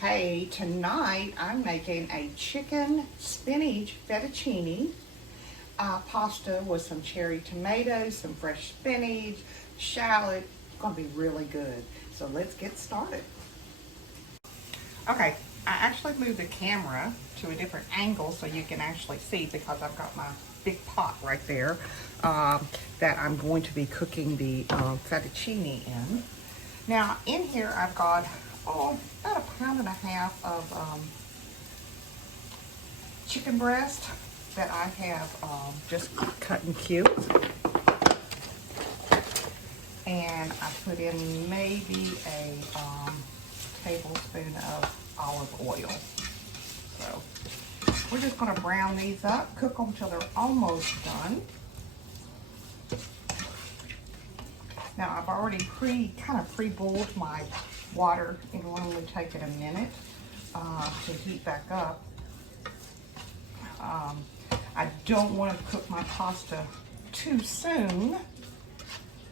Hey, tonight I'm making a chicken spinach fettuccine pasta with some cherry tomatoes, some fresh spinach, shallot. It's gonna be really good. So let's get started. Okay, I actually moved the camera to a different angle so you can actually see, because I've got my big pot right there that I'm going to be cooking the fettuccine in. Now in here I've got about 1.5 pounds of chicken breast that I have just cut in cubes. And I put in maybe a tablespoon of olive oil. So we're just going to brown these up, cook them till they're almost done. Now I've already pre-boiled my water. It'll only take it a minute to heat back up. I don't want to cook my pasta too soon,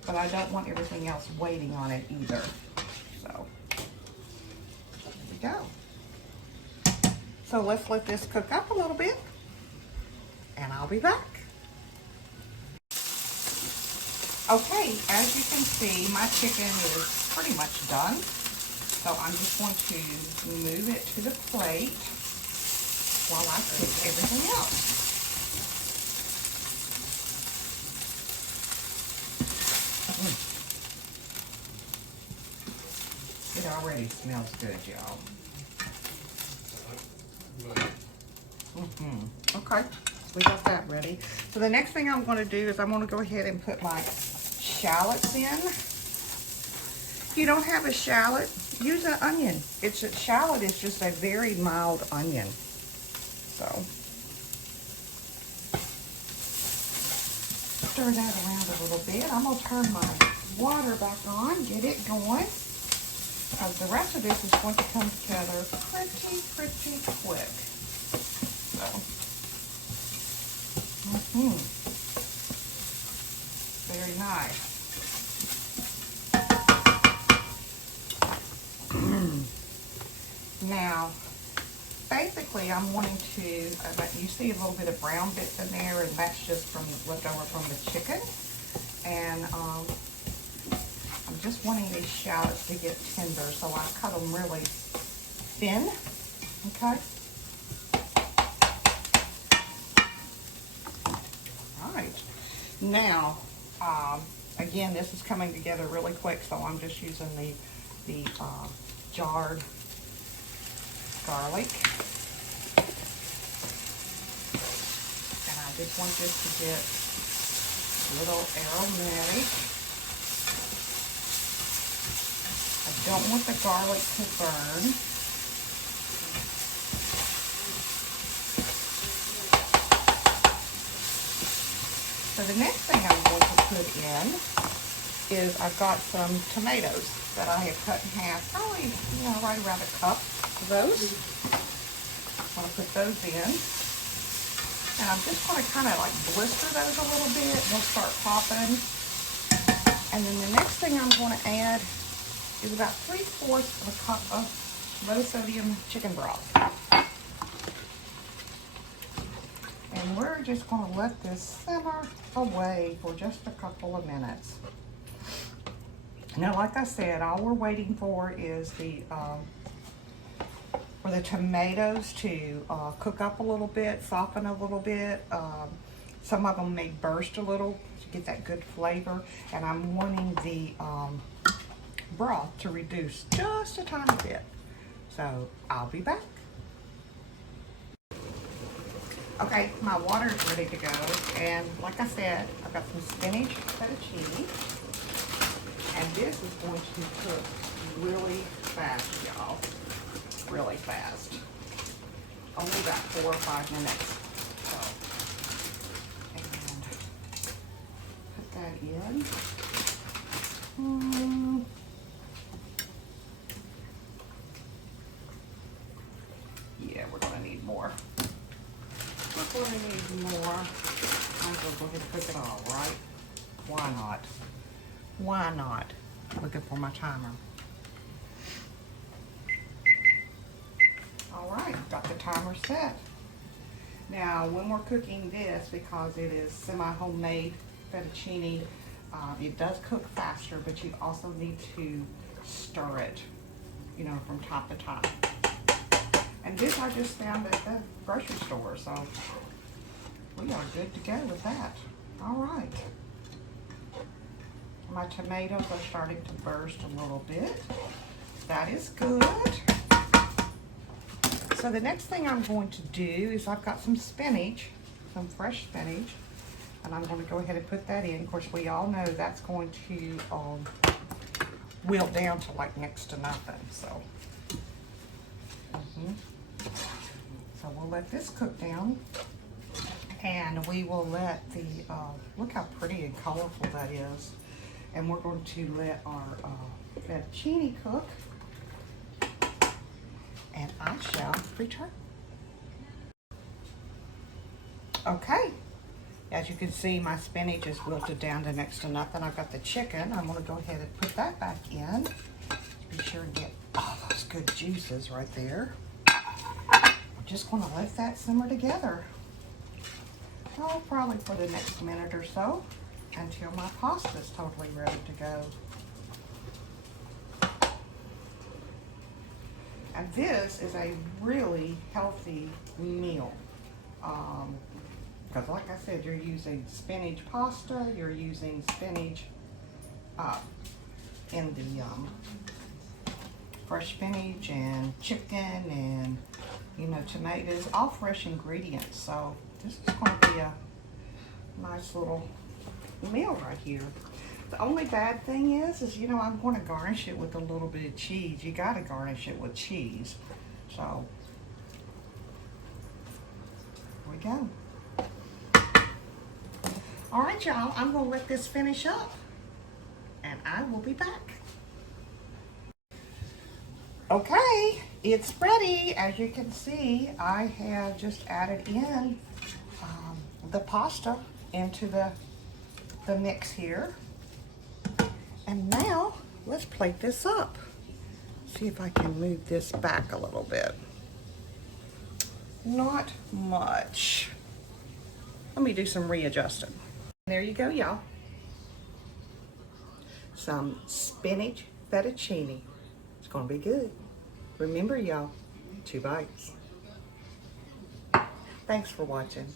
but I don't want everything else waiting on it either. So here we go. So let's let this cook up a little bit, and I'll be back. Okay, as you can see, my chicken is pretty much done. So I'm just going to move it to the plate while I cook everything else. It already smells good, y'all. Okay, we got that ready. So the next thing I'm going to do is I'm going to go ahead and put my shallots in. If you don't have a shallot, use an onion. Shallot is just a very mild onion. So stir that around a little bit. I'm going to turn my water back on, get it going, because the rest of this is going to come together pretty quick. So, very nice. Now, basically, I'm wanting to, you see a little bit of brown bits in there, and that's just from leftover from the chicken. And I'm just wanting these shallots to get tender, so I cut them really thin, okay? All right. Now, again, this is coming together really quick, so I'm just using the jarred garlic. And I just want this to get a little aromatic. I don't want the garlic to burn. So the next thing I'm going to put in is I've got some tomatoes that I have cut in half, probably, right around a cup of those. I'm going to put those in. And I'm just going to kind of like blister those a little bit. They'll start popping. And then the next thing I'm going to add is about 3/4 of a cup of low sodium chicken broth. And we're just going to let this simmer away for just a couple of minutes. Now, like I said, all we're waiting for is for the tomatoes to cook up a little bit, soften a little bit. Some of them may burst a little to get that good flavor. And I'm wanting the broth to reduce just a tiny bit. So I'll be back. Okay, my water is ready to go, and like I said, I've got some spinach fettuccine, and this is going to cook really fast, y'all, really fast. Only about 4 or 5 minutes. So, and put that in. Yeah, we're gonna need more. We're going to need more. I'm going to go ahead and cook it all, right? Why not? Why not? Looking for my timer. timer set. Now, when we're cooking this, because it is semi-homemade fettuccine, it does cook faster, but you also need to stir it, you know, from top to top. And this I just found at the grocery store, so we are good to go with that. All right. My tomatoes are starting to burst a little bit. That is good. So the next thing I'm going to do is I've got some spinach, some fresh spinach, and I'm going to go ahead and put that in. Of course, we all know that's going to wilt down to like next to nothing. So, so we'll let this cook down, and we will let the look how pretty and colorful that is. And we're going to let our fettuccine cook. And I shall return. Okay, as you can see, my spinach is wilted down to next to nothing. I've got the chicken. I'm gonna go ahead and put that back in. Be sure to get all those good juices right there. I'm just gonna let that simmer together. Oh, probably for the next minute or so until my pasta is totally ready to go. And this is a really healthy meal. Because like I said, you're using spinach pasta, you're using spinach in the fresh spinach and chicken and, you know, tomatoes, all fresh ingredients. So this is going to be a nice little meal right here. The only bad thing is, you know, I'm going to garnish it with a little bit of cheese. You got to garnish it with cheese. So, here we go. All right, y'all, I'm going to let this finish up, and I will be back. Okay, it's ready. As you can see, I have just added in the pasta into the mix here. And now, let's plate this up. See if I can move this back a little bit. Not much. Let me do some readjusting. There you go, y'all. Some spinach fettuccine. It's gonna be good. Remember, y'all, 2 bites. Thanks for watching.